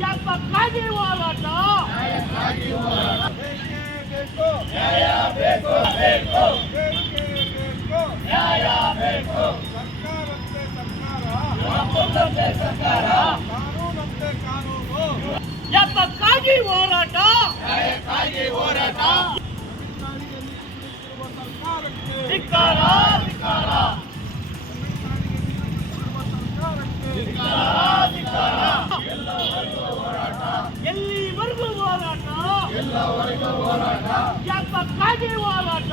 ಯಾತಕ್ಕಾಗಿ ಹೋರಾಟ ನ್ಯಾಯ ಬೇಕು ನ್ಯಾಯ ಬೇಕು ಸರ್ಕಾರ ಕಾನೂನಂತೆ ಕಾನೂನು ಯಾತಕ್ಕಾಗಿ ಹೋರಾಟ ಧಿಕ್ಕಾರ ಎಲ್ಲಿವರೆಗೂ ಹೋರಾಟ ಯಾತಕ್ಕಾಗಿ ಹೋರಾಟ